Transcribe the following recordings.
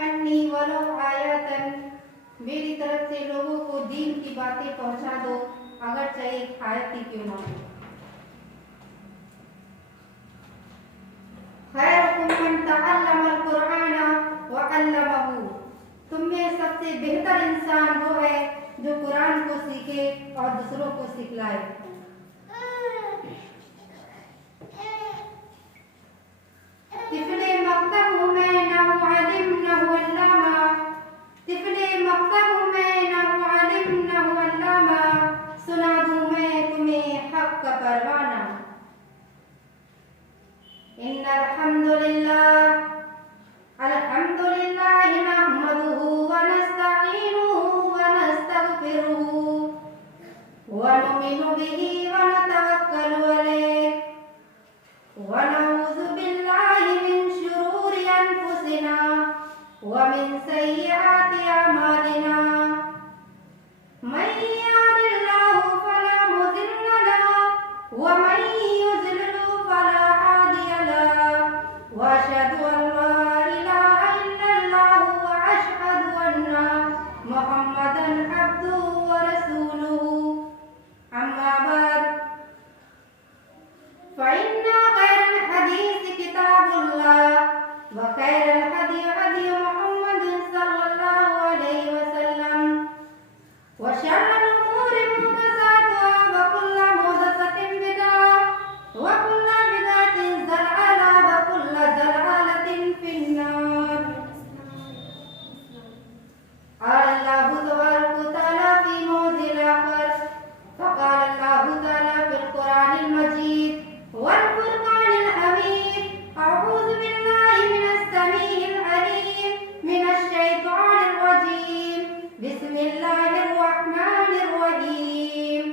अन्नी वलो आयतन, मेरी तरफ से लोगों को दीन की बातें पहुंचा दो, अगर चाहे एक आयत ही क्यों ना हो। खैरुकुम मन तअल्लमल कुरआन व अल्लमहु, तुम में सबसे बेहतर इंसान वो है जो कुरान को सीखे और दूसरों को सिखलाए। तिफले मकतब हूँ मैं, ना हूँ आलिम ना हूँ अल्लामा, तिफले मकतब हूँ मैं, ना हूँ आलिम ना हूँ अल्लामा, सुना दूँ मैं तुम्हें हक का परवाना। इन्नल हम्दुलिल्लाह, अल्हम्दुलिल्लाह नहमदुहु व नस्तईनुहु व नस्तगफिरुहु व नुमिनु बिही व नतवक्कलु अलैहि व नऊज़ु बिल्लाहि मिन शुरूरि अनफुसिना व मिन सय्यिआति अमालिना। मन यहदिल्लाहु फला मुदिल्ल लहु व मन युज़्लिलहु फला हादिय लहु व अशहदु अन ला इलाहा इल्लल्लाहु व अशहदु अन्ना मुहम्मदन अब्दुहु व रसूलुहु। अम्मा बाद, फ़इन्ना खैरल हदीस किताबुल्लाह व खैरल हदी हदी मुहम्मदिन सल्लल्लाहु अलैहि वसल्लम व शर्रल उमूरि मुहदसातुहा व कुल्लु मुहदसतिन बिदअह व कुल्लु बिदअतिन ज़लाला व कुल्लु ज़लालतिन फिन्नार। अल्लाहु तबारक व तआला फी मौज़िल आखर फ़क़ाल अल्लाहु तआला फ़िल कुरानिल मजीद वल फुरक़ानिल हमीद, अऊज़ु बिल्लाहि मिनश समीइल अलीम मिनश शैतानिर रजीम, बिस्मिल्लाहिर रहमानिर रहीम।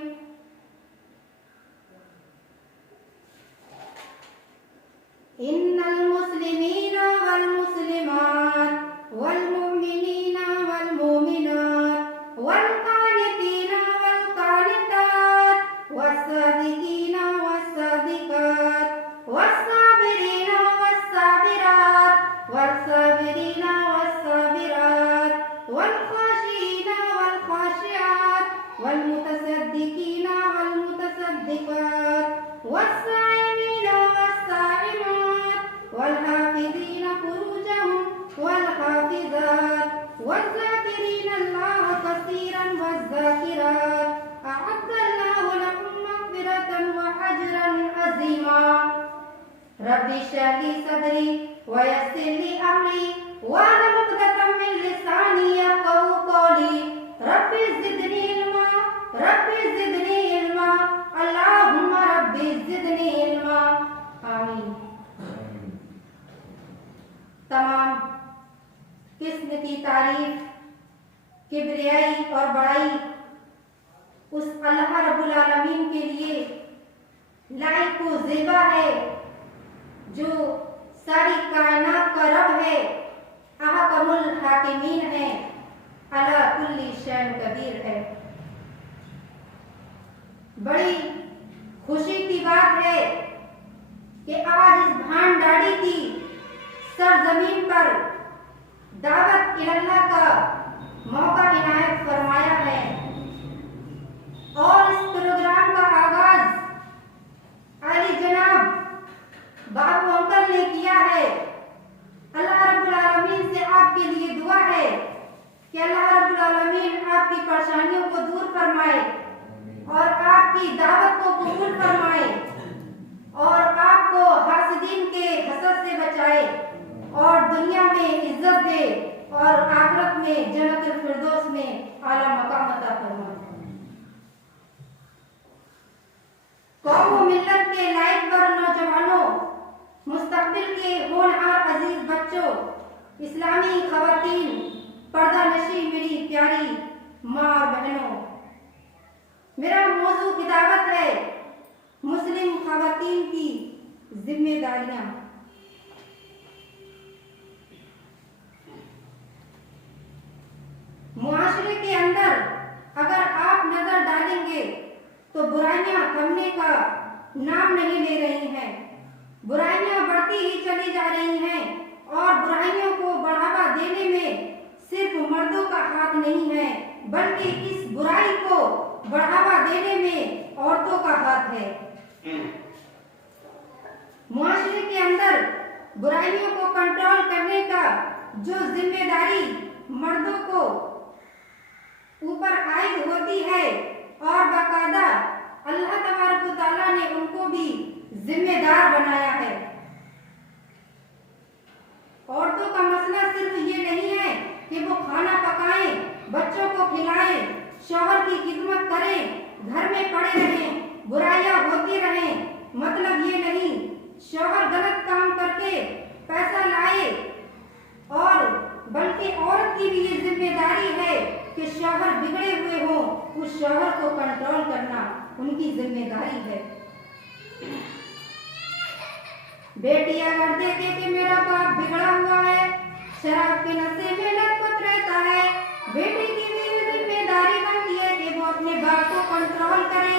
इन्नल मुस्लिमीना वल मुस्लिमात वल मुमिनीना वल मुमिनात वल कानितीना वल कानितात वस्सादिकीना वस्सादिकात वस्साबिरीना वस्साबिरात वस्साबिरीना वस्साबिरात वल खाशिईना वल खाशिआत वल मुतसद्दिकीना वल मुतसद्दिकात वस्साइमीना वस्साइमात वल हाफिज़ीना फुरूजहुम वल हाफिज़ात वज़्ज़ाकिरीना अल्लाह कसीरन वज़्ज़ाकिरात, अअद्दल्लाहु लहुम मग़फ़िरतन व अजरन अज़ीमा। रब्बि इश्रह ली सदरी व यस्सिर ली अमरी वहलुल उक़दतम मिन लिसानी यफ़क़हू क़ौली। रब्बि ज़िदनी इल्मा, रब्बि ज़िदनी इल्मा, अल्लाहुम्मा रब्बि ज़िदनी इल्मा। आमीन। तमाम किस्म की तारीफ, किब्रियाई और बड़ाई उस अल्लाह रब्बुल आलमीन के लिए लाइक व ज़ेबा है जो सारी कायनात का रब है, अहकमुल हाकिमीन है, अला कुल्ली शैइन कदीर है। बड़ी खुशी की बात है कि आज इस भांडाड़ी की सरजमीन पर दावत इल्लाह का मौका इनायत फरमाया है और इस प्रोग्राम का आगाज आली जनाब बाबू अंकल ने किया है। अल्लाह रब्बुल आलमीन से आपके लिए दुआ है कि अल्लाह रब्बुल आलमीन आपकी परेशानियों को दूर फरमाए और आपकी दावत को कबूल फरमाए और आपको हासिदीन के हसद से बचाए और दुनिया में इज्जत दे और आखिरत में जन्नतुल फिरदौस में आला मकाम अता फरमाए। कौम व मिल्लत के लायक वर नौजवानों, मुस्तकबिल के होनहार अजीज बच्चों, इस्लामी खवातीन, पर्दा नशी मेरी प्यारी माँ और बहनों, मेरा मौजू किताबत है मुस्लिम खवातीन की जिम्मेदारियां। मुआशरे के अंदर अगर आप नजर डालेंगे तो बुराइयां थमने का नाम नहीं ले रही हैं, बुराइयां बढ़ती ही चली जा रही हैं और बुराइयों को बढ़ावा देने में बढ़ावा देने में औरतों का हाथ है। मुआशरे के अंदर बुराइयों को कंट्रोल करने का जो जिम्मेदारी मर्दों को ऊपर आयद होती है और बाकायदा अल्लाह तबारक व तआला ने उनको भी जिम्मेदार बनाया है। औरतों का मसला सिर्फ ये नहीं है कि वो खाना पकाएं, बच्चों को खिलाएं, शौहर की खिदमत करें, घर में पड़े रहें, बुराइयां होती रहें। मतलब ये नहीं, शौहर गलत काम करके पैसा लाए, और बल्कि औरत की भी ये जिम्मेदारी है कि शौहर बिगड़े हुए हो, उस शौहर को कंट्रोल करना उनकी जिम्मेदारी है। बेटी अगर देखे कि मेरा बाप बिगड़ा हुआ है, शराब के नशे में लतपत रहता है, बेटी की भी जिम्मेदारी बनती है कि वो अपने बाप को कंट्रोल करे।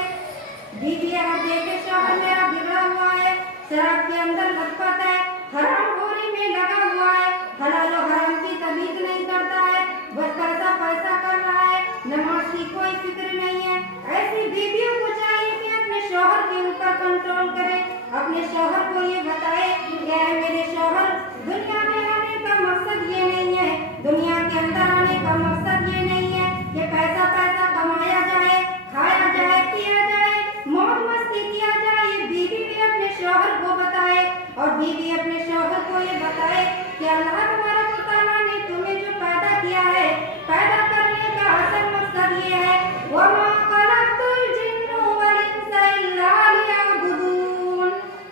बीवी अगर देखे शौहर मेरा बिगड़ा हुआ है, शराब के अंदर लतपत है, हरामखोरी में लगा हुआ है, हलाल और हराम की तमीज नहीं करता है, बस पैसा पैसा कर रहा है, नमाज की कोई फिक्र नहीं है, ऐसी बीवियों को चाहिए कि अपने शौहर के ऊपर कंट्रोल करे, अपने शौहर को ये बताए कि मेरे शौहर, दुनिया में आने का मकसद ये नहीं है, दुनिया के अंदर आने का मकसद ये नहीं है कि पैसा पैसा कमाया जाए, खाया जाए, पिया जाए, मौज मस्ती किया जाए। ये बीवी भी अपने शौहर को बताए, और बीवी अपने शौहर को ये बताए कि अल्लाह तबारक व तआला ने तुम्हें जो पैदा किया है, पैदा करने का असल मकसद ये है, वमा खलक़तुल जिन्ना वल इंसा इल्ला लियअबुदून।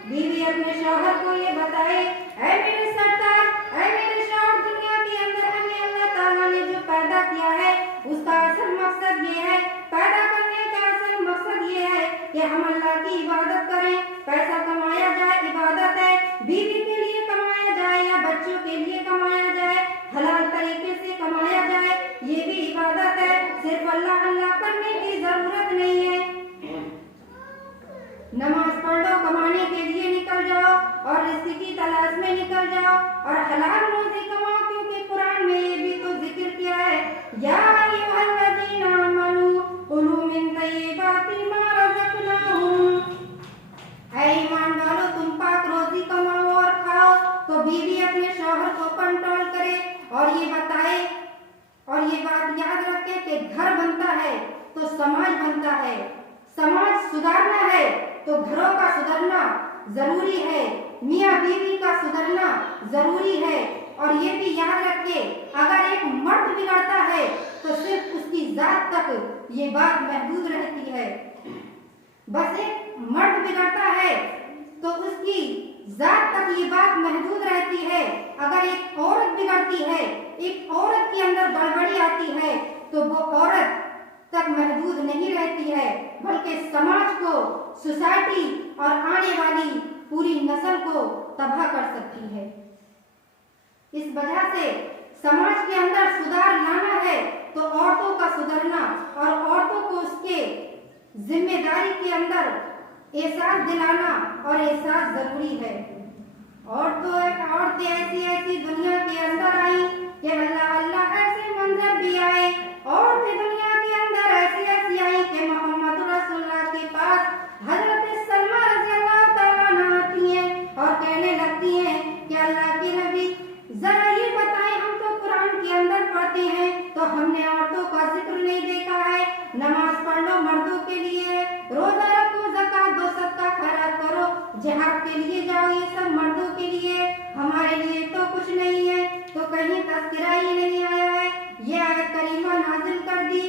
बीवी अपने शौहर को ये बताए, ऐ मेरे सरताज, ऐ मेरे शौहर, दुनिया के अंदर हमें अल्लाह ताला ने जो पैदा किया है, उसका असल मकसद ये है, पैदा करने का असल मकसद ये है कि हम अल्लाह की इबादत करें। पैसा कमाया जाए इबादत है, बीवी के लिए कमाया जाए या बच्चों के लिए कमाया जाए, हलाल तरीके से कमाया जाए, ये भी इबादत है। सिर्फ अल्लाह अल्लाह करने की जरूरत नहीं है। नमाज पढ़ लो, कमाने के लिए निकल जाओ और रिज़्क़ की तलाश में निकल जाओ और हलाल रोज़ी कमाओ, क्योंकि कुरान में ये भी तो जिक्र किया है, या अय्युहल्लज़ीना आमनू कुलू मिन तय्यिबाति मा रज़क़नाकुम। ऐ ईमान वालों, तुम पाक रोज़ी कमाओ और खाओ। तो बीवी अपने शौहर को कंट्रोल करे और ये बताए, और ये बात याद रखे कि घर बनता है तो समाज बनता है, समाज सुधारना है तो घरों का सुधरना जरूरी है, मियाँ बीवी का सुधरना जरूरी है। और ये भी याद रखे, अगर एक मर्द बिगड़ता है तो सिर्फ उसकी जात तक ये बात महदूद रहती है। बस एक मर्द बिगड़ता है तो उसकी जात तक ये बात महदूद रहती है। अगर एक औरत बिगड़ती है, एक औरत के अंदर गड़बड़ी आती है, तो वो औरत तक महदूद नहीं रहती है, बल्कि समाज को, सोसाइटी और आने वाली पूरी नस्ल को तबाह कर सकती है। इस वजह से समाज के अंदर सुधार लाना है तो औरतों का सुधरना और औरतों को उसके जिम्मेदारी के अंदर एहसास दिलाना और एहसास जरूरी है। औरतें ऐसी दुनिया के अंदर आई कि अल्लाह अल्लाह ऐसे मंजर भी आए, औरतें दुनिया के अंदर ऐसी आई कि मोहम्मद रसूलुल्लाह के पास हजरत सलमा रज़ियल्लाहु तआला अन्हा आती हैं और कहने लगती हैं कि अल्लाह के नबी, जरा ये बताएं, हम तो कुरान के अंदर पढ़ते हैं तो हमने औरतों का जिक्र नहीं देखा है। नमाज पढ़ लो मर्दों के लिए, रोजा रखो, ज़कात दो, सदका खैरात करो, जिहाद के लिए जाओ, ये सब मर्दों के लिए, हमारे लिए तो कुछ नहीं है। तो कहीं तज़किरा ही नहीं आया है। ये आयत करीमा नाजिल कर दी,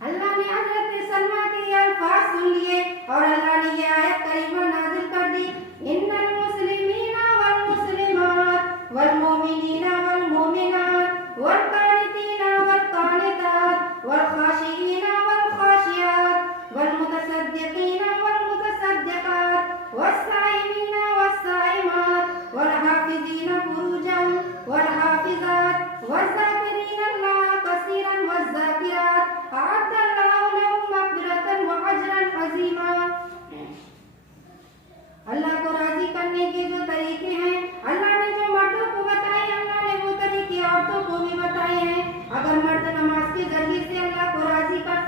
अल्लाह ने हज़रत सलमा के अल्फाज सुन लिए और अल्लाह ने ये आयत करीमा नाजिल कर दी, इन्नल मुस्लिमीना वल मुस्लिमात वल मुमिनीना वल मुमिनात वल कानितीना वल कानितात वल खाशिईना वल खाशियात वल मुतसद्दिकीना वल मुतसद्दिकात वस्साइमीना वस्साइमात वल हाफिजीना फुरूजहम वल हाफिजात वज़ाकिरीना अल्लाह कसीरन वज़ाकिरात अअद्दल्लाहु लहुम मग़फ़िरतन व अजरन अज़ीमा। अल्लाह को राजी करने के जो तरीके हैं, अल्लाह ने जो मर्दों को बताए, अल्लाह ने वो तरीके औरतों को भी बताए हैं। अगर मर्द नमाज के जरिए से अल्लाह को राजी कर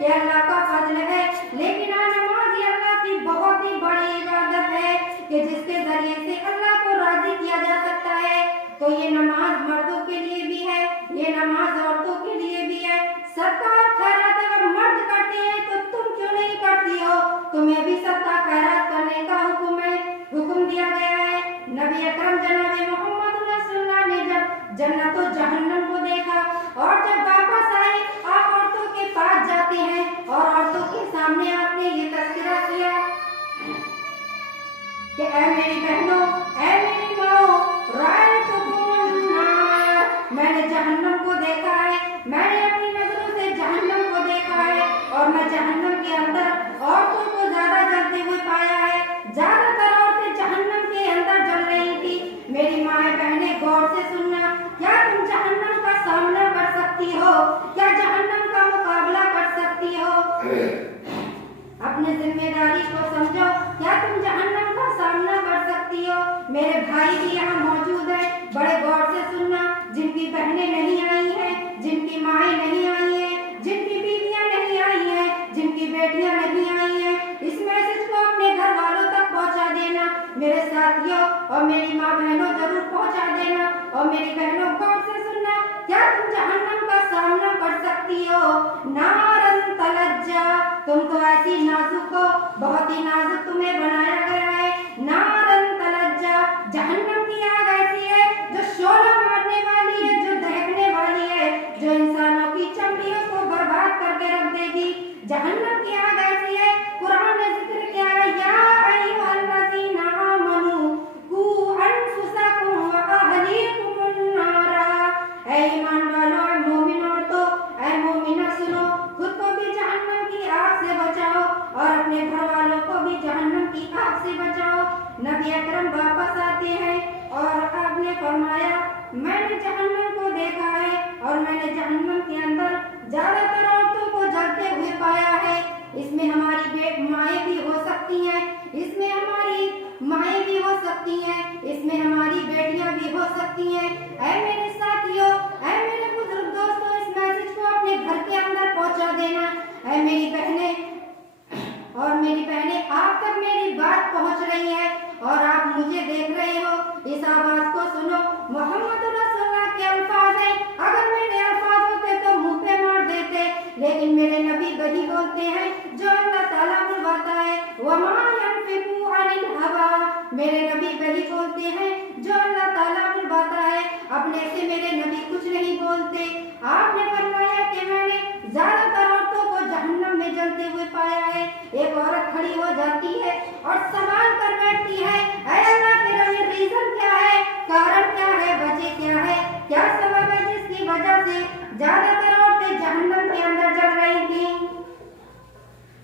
कि अल्लाह का फजल है, लेकिन नमाज ये अल्लाह की बहुत ही बड़ी इबादत है कि जिसके जरिए से अल्लाह को राजी किया जा सकता है। तो ये नमाज मर्दों के लिए भी है, ये नमाज औरतों के लिए भी है। सदका और खैरात अगर मर्द करते हैं तो तुम क्यों नहीं करती हो? तुम्हें भी सदका खैरात करने का हुक्म दिया गया है। नबी अकरम जनाब मोहम्मद रसूलुल्लाह ने जब जन्नत और जहन्नम को देखा और जब वापस आए, आप औरतों के पास जाते हैं और औरतों के सामने आपने ये तस्करा किया कि ऐ मेरी बहनों, ऐ मेरी माओ, मैंने जहन्नम को देखा है, मैंने अपनी नजरों से जहन्नम को देखा है और मैं जहन्नम के अंदर औरतों को ज्यादा जलते हुए पाया है। ज्यादातर औरतें जहन्नम के अंदर जल रही थी। मेरी माएं बहनें गौर से सुनना, क्या तुम जहन्नम का सामना कर सकती हो? क्या जहन्नम का मुकाबला कर सकती हो? अपनी जिम्मेदारी को समझो, क्या तुम जहन्नम का सामना कर सकती हो? मेरे भाई भी यहाँ मौजूद है, बड़े गौर से सुनना, जिनकी बहनें नहीं आई हैं, जिनकी माएं नहीं आई हैं, जिनकी बीवियां नहीं आई हैं, जिनकी बेटियां नहीं आई हैं, इस मैसेज को अपने घर वालों तक पहुंचा देना। मेरे साथियों और मेरी माँ बहनों जरूर पहुंचा देना। और मेरी बहनों गौर से सुनना, क्या तुम जहन्नम का सामना कर सकती हो? नारन तलज्जा, तुम तो ऐसी नाजुक हो, बहुत ही नाजुक तुम्हें बनाया गया है। नारन तलज्जा, जहन्नम की आग ऐसी है जो शोला मारने वाली है, जो दहकने वाली है, जो इंसानों की चमड़ियों को बर्बाद करके रख देगी। जहन्नम की आग ऐसी है, कुरान ने जिक्र किया है, या अय्युहल्लज़ीना आमनू कू अनफुसकुम व अहलीकुमुन नारा, ऐ ईमान वालों, ऐ मोमिन औरतों, ऐ मोमिना सुनो, खुद को भी जहन्नम की आग से बचाओ और अपने घर वालों को भी जहन्नम की आग से बचाओ। नबी अकरम वापस आते हैं और आपने फरमाया, मैंने जहन्नम को देखा है और मैंने जहन्नम के अंदर ज्यादातर औरतों को जलते हुए पाया है। इसमें हमारी माएँ भी हो सकती हैं, इसमें हमारी माएँ भी हो सकती हैं, इसमें हमारी बेटियां भी हो सकती हैं। ऐ मेरे साथियों, ऐ मेरे बुजुर्ग दोस्तों, इस मैसेज को अपने घर के अंदर पहुंचा देना। ऐ मेरी बहनें और मेरी बहनें, आप तक मेरी बात पहुंच रही है और आप मुझे देख रहे हो, इस आवाज को सुनो। मोहम्मद रसूलुल्लाह के अल्फाज हैं, अगर मेरे अल्फाज होते तो मुंह पे मार देते, लेकिन मेरे नबी वही बोलते हैं जो अल्लाह ताला बुलवाता है। वमा यनफिकु अनिल हवा, मेरे नबी वही बोलते हैं जो अल्लाह ताला बुलवाता है, अपने से मेरे नबी कुछ नहीं बोलते। आपने फरमाया कि मैंने ज्यादातर औरतों को जहन्नम में जलते हुए पाया है। एक औरत खड़ी हो जाती है और सवाल कर बैठती है, ऐ